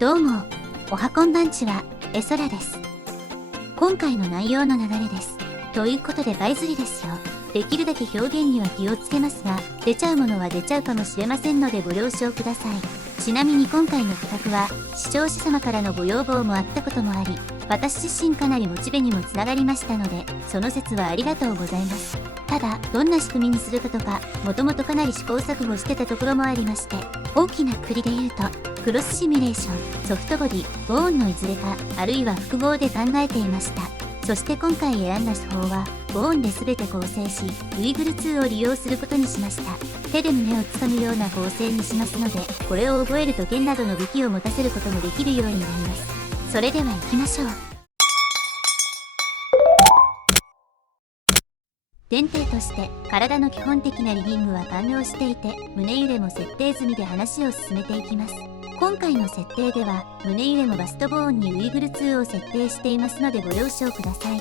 どうも、おはこんばんちは、えそらです。今回の内容の流れです。ということでバイ釣りですよ。できるだけ表現には気をつけますが、出ちゃうものは出ちゃうかもしれませんのでご了承ください。ちなみに今回の企画は、視聴者様からのご要望もあったこともあり、私自身かなりモチベにもつながりましたので、その説はありがとうございます。ただ、どんな仕組みにするかとか、もともとかなり試行錯誤してたところもありまして、大きな括りで言うと、クロスシミュレーション、ソフトボディ、ボーンのいずれか、あるいは複合で考えていました。そして今回選んだ手法は、ボーンで全て構成し、ウイグル2を利用することにしました。手で胸をつかむような構成にしますので、これを覚えると剣などの武器を持たせることもできるようになります。それでは行きましょう。前提として体の基本的なリギングは完了していて、胸揺れも設定済みで話を進めていきます。今回の設定では胸揺れもバストボーンにウイグル2を設定していますのでご了承ください。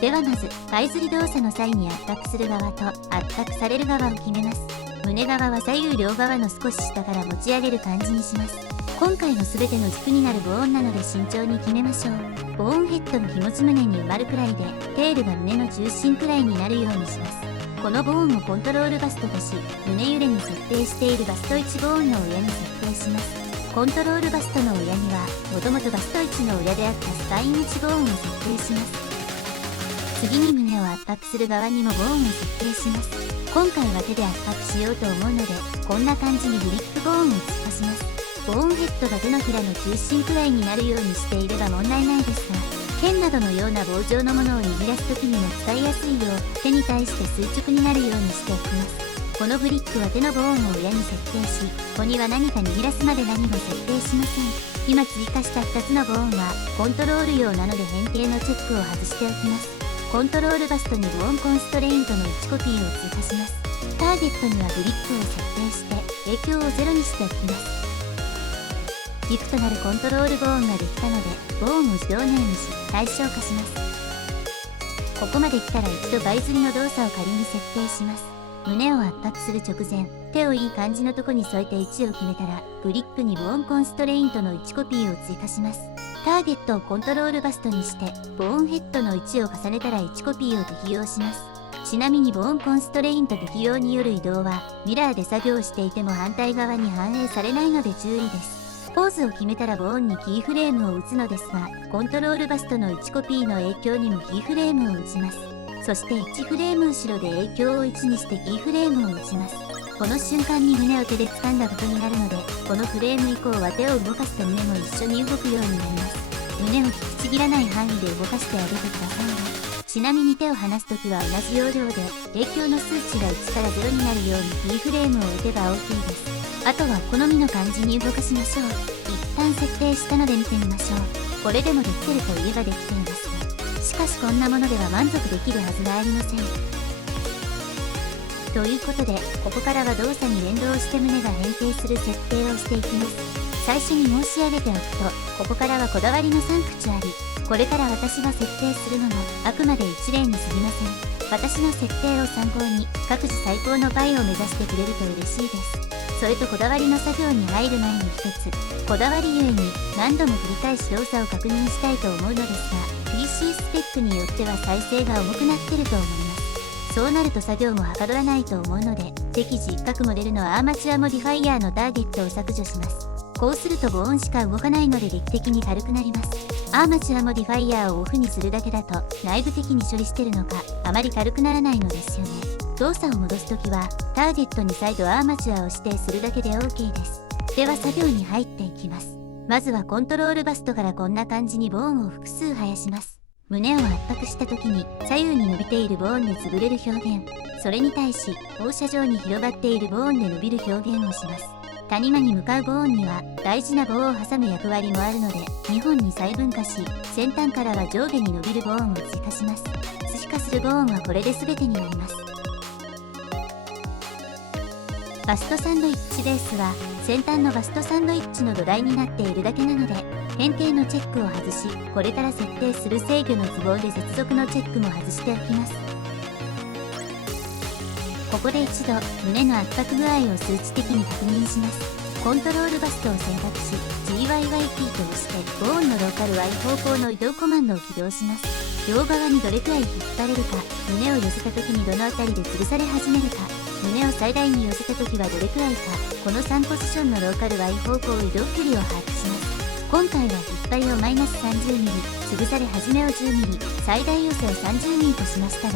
ではまず貝釣り動作の際に圧迫する側と圧迫される側を決めます。胸側は左右両側の少し下から持ち上げる感じにします。今回の全ての軸になるボーンなので慎重に決めましょう。ボーンヘッドの気持ち胸に埋まるくらいで、テールが胸の中心くらいになるようにします。このボーンをコントロールバストとし、胸揺れに設定しているバスト1ボーンの親に設定します。コントロールバストの親には、もともとバスト1の親であったスパイン1ボーンを設定します。次に胸を圧迫する側にもボーンを設定します。今回は手で圧迫しようと思うので、こんな感じにグリップボーンを追加します。ボーンヘッドが手のひらの中心くらいになるようにしていれば問題ないですが、剣などのような棒状のものを握らす時にも使いやすいよう手に対して垂直になるようにしておきます。このブリックは手のボーンを親に設定し、ここには何か握らすまで何も設定しません。今追加した2つのボーンはコントロール用なので変形のチェックを外しておきます。コントロールバストにボーンコンストレイントの1コピーを追加します。ターゲットにはグリップを設定して影響をゼロにしておきます。軸となるコントロールボーンができたので、ボーンを自動ネームし対象化します。ここまで来たら一度バイ釣りの動作を仮に設定します。胸を圧迫する直前、手をいい感じのとこに添えて位置を決めたら、グリップにボーンコンストレイントの1コピーを追加します。ターゲットをコントロールバストにして、ボーンヘッドの位置を重ねたら1コピーを適用します。ちなみにボーンコンストレイント適用による移動は、ミラーで作業していても反対側に反映されないので注意です。ポーズを決めたらボーンにキーフレームを打つのですが、コントロールバストの1コピーの影響にもキーフレームを打ちます。そして1フレーム後ろで影響を1にしてキーフレームを打ちます。この瞬間に胸を手で掴んだことになるので、このフレーム以降は手を動かすと胸も一緒に動くようになります。胸を引きちぎらない範囲で動かしてあげてくださいね。ちなみに手を離すときは同じ要領で、影響の数値が1から0になるようにキーフレームを打てば OK です。あとは好みの感じに動かしましょう。一旦設定したので見てみましょう。これでもできてるといえばできていますね。しかしこんなものでは満足できるはずがありません。ということで、ここからは動作に連動して胸が変形する設定をしていきます。最初に申し上げておくと、ここからはこだわりのサンクチュアリ。これから私が設定するのもあくまで一例に過ぎません。私の設定を参考に各自最高のパイを目指してくれると嬉しいです。それとこだわりの作業に入る前に一つ、こだわりゆえに何度も繰り返し動作を確認したいと思うのですが、 PC スペックによっては再生が重くなってると思います。そうなると作業もはかどらないと思うので、適時一角モデルのアーマチュアモディファイヤーのターゲットを削除します。こうするとボーンしか動かないので劇的に軽くなります。アーマチュアモディファイヤーをオフにするだけだと内部的に処理してるのかあまり軽くならないのですよね。動作を戻すときはターゲットに再度アーマチュアを指定するだけで OK です。では作業に入っていきます。まずはコントロールバストからこんな感じにボーンを複数生やします。胸を圧迫したときに左右に伸びているボーンで潰れる表現、それに対し放射状に広がっているボーンで伸びる表現をします。谷間に向かうボーンには大事な棒を挟む役割もあるので、2本に細分化し、先端からは上下に伸びるボーンを追加します。筋化するボーンはこれで全てになります。バストサンドイッチベースは先端のバストサンドイッチの土台になっているだけなので、変形のチェックを外し、これから設定する制御の都合で接続のチェックも外しておきます。ここで一度胸の圧迫具合を数値的に確認します。コントロールバストを選択し GYY キーと押してボーンのローカル Y 方向の移動コマンドを起動します。両側にどれくらい引っ張れるか、胸を寄せた時にどの辺りで潰され始めるか、胸を最大に寄せた時はどれくらいか、この3ポジションのローカル Y 方向移動距離を把握します。今回は引っ張りをマイナス 30mm、潰され始めを 10mm、最大寄せを 30mm としましたが、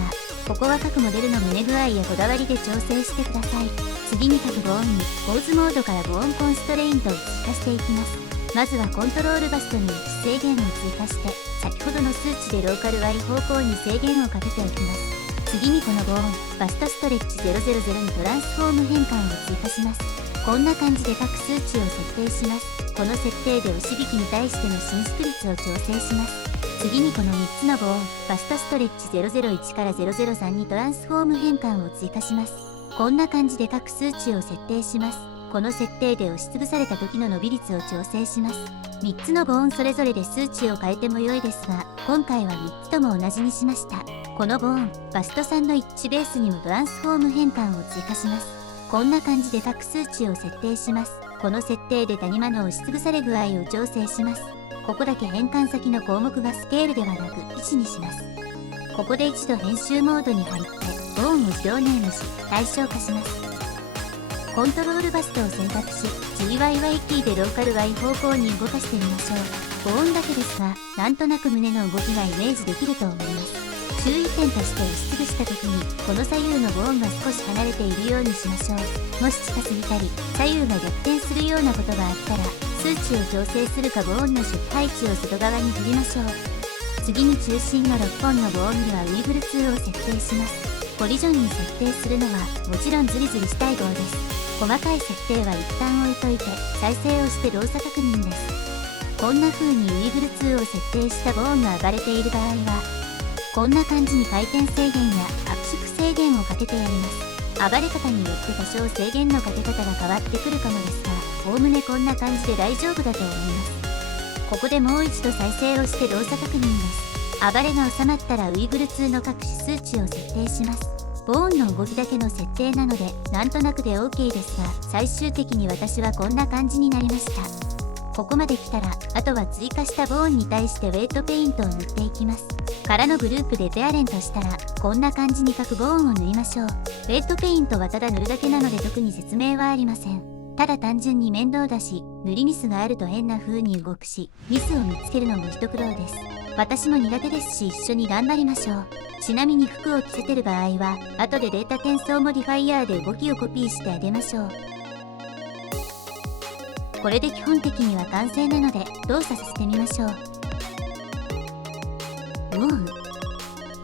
ここは各モデルの胸具合やこだわりで調整してください。次に各ボーンにポーズモードからボーンコンストレイントを追加していきます。まずはコントロールバストに制限を追加して、先ほどの数値でローカル Y 方向に制限をかけておきます。次にこのボーン、バストストレッチ000にトランスフォーム変換を追加します。こんな感じで各数値を設定します。この設定で押し引きに対しての伸縮率を調整します。次にこの3つのボーン、バストストレッチ001から003にトランスフォーム変換を追加します。こんな感じで各数値を設定します。この設定で押しつぶされた時の伸び率を調整します。3つのボーンそれぞれで数値を変えても良いですが、今回は3つとも同じにしました。このボーン、バストサンドイッチベースにもトランスフォーム変換を追加します。こんな感じで各数値を設定します。この設定で谷間の押しつぶされ具合を調整します。ここだけ変換先の項目がスケールではなく位置にします。ここで一度編集モードに入って、ボーンを自動ネームし、対象化します。コントロールバストを選択し、GYY キーでローカル Y 方向に動かしてみましょう。ボーンだけですが、なんとなく胸の動きがイメージできると思います。注意点として押しつぶした時に、この左右のボーンが少し離れているようにしましょう。もし近すぎたり、左右が逆転するようなことがあったら、数値を調整するかボーンの初期配置を外側に振りましょう。次に中心の6本のボーンにはウイグル2を設定します。コリジョンに設定するのは、もちろんズリズリしたい棒です。細かい設定は一旦置いといて、再生をして動作確認です。こんな風にウイグル2を設定したボーンが上がれている場合は、こんな感じに回転制限や圧縮制限をかけてやります。暴れ方によって多少制限のかけ方が変わってくるかもですが、おおむねこんな感じで大丈夫だと思います。ここでもう一度再生をして動作確認です。暴れが収まったらウイグル2の各種数値を設定します。ボーンの動きだけの設定なので、なんとなくで OK ですが、最終的に私はこんな感じになりました。ここまで来たら、あとは追加したボーンに対してウェイトペイントを塗っていきます。からのグループでペアレントしたら、こんな感じに各ボーンを塗りましょう。ウェイトペイントはただ塗るだけなので特に説明はありません。ただ単純に面倒だし、塗りミスがあると変な風に動くし、ミスを見つけるのも一苦労です。私も苦手ですし、一緒に頑張りましょう。ちなみに服を着せてる場合は、後でデータ転送モディファイヤーで動きをコピーしてあげましょう。これで基本的には完成なので、動作させてみましょう。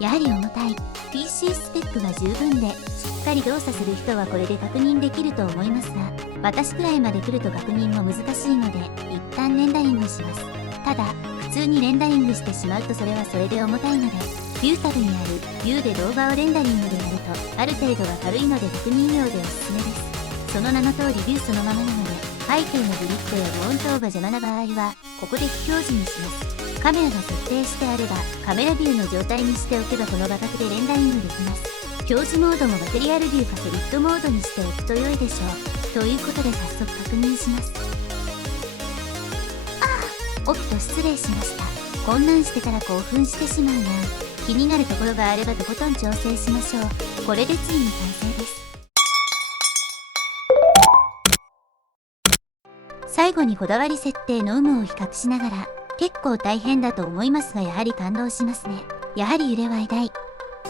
やはり重たい。PC スペックが十分で、しっかり動作する人はこれで確認できると思いますが、私くらいまで来ると確認も難しいので、一旦レンダリングします。ただ、普通にレンダリングしてしまうとそれはそれで重たいので、ビュータブにある View で動画をレンダリングでやると、ある程度は軽いので確認用でおすすめです。その名の通りビューそのままなので、背景のグリッドやボーン等が邪魔な場合は、ここで非表示にします。カメラが設定してあれば、カメラビューの状態にしておけばこの画角でレンダリングできます。表示モードもマテリアルビューかソリッドモードにしておくと良いでしょう。ということで早速確認します。おっと失礼しました。こんなんしてたら興奮してしまうな。気になるところがあればとことん調整しましょう。これでついに完成です。最後にこだわり設定の有無を比較しながら、結構大変だと思いますがやはり感動しますね。やはり揺れは偉大。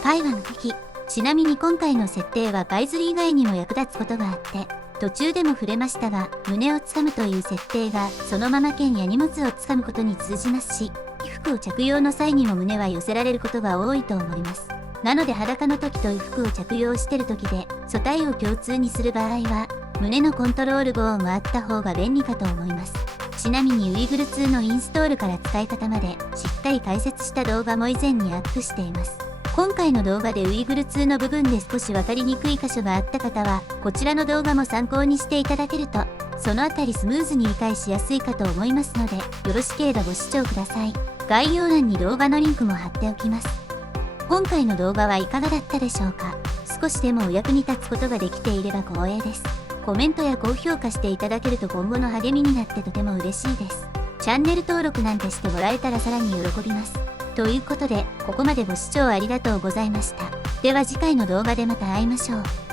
パイは無敵。ちなみに今回の設定はパイズリ以外にも役立つことがあって、途中でも触れましたが、胸をつかむという設定がそのまま剣や荷物をつかむことに通じますし、衣服を着用の際にも胸は寄せられることが多いと思います。なので裸の時と衣服を着用してる時で素体を共通にする場合は、胸のコントロールボーンはあった方が便利かと思います。ちなみにウイグル2のインストールから使い方までしっかり解説した動画も以前にアップしています。今回の動画でウイグル2の部分で少し分かりにくい箇所があった方は、こちらの動画も参考にしていただけると、そのあたりスムーズに理解しやすいかと思いますので、よろしければご視聴ください。概要欄に動画のリンクも貼っておきます。今回の動画はいかがだったでしょうか。少しでもお役に立つことができていれば光栄です。コメントや高評価していただけると今後の励みになってとても嬉しいです。チャンネル登録なんてしてもらえたらさらに喜びます。ということで、ここまでご視聴ありがとうございました。では次回の動画でまた会いましょう。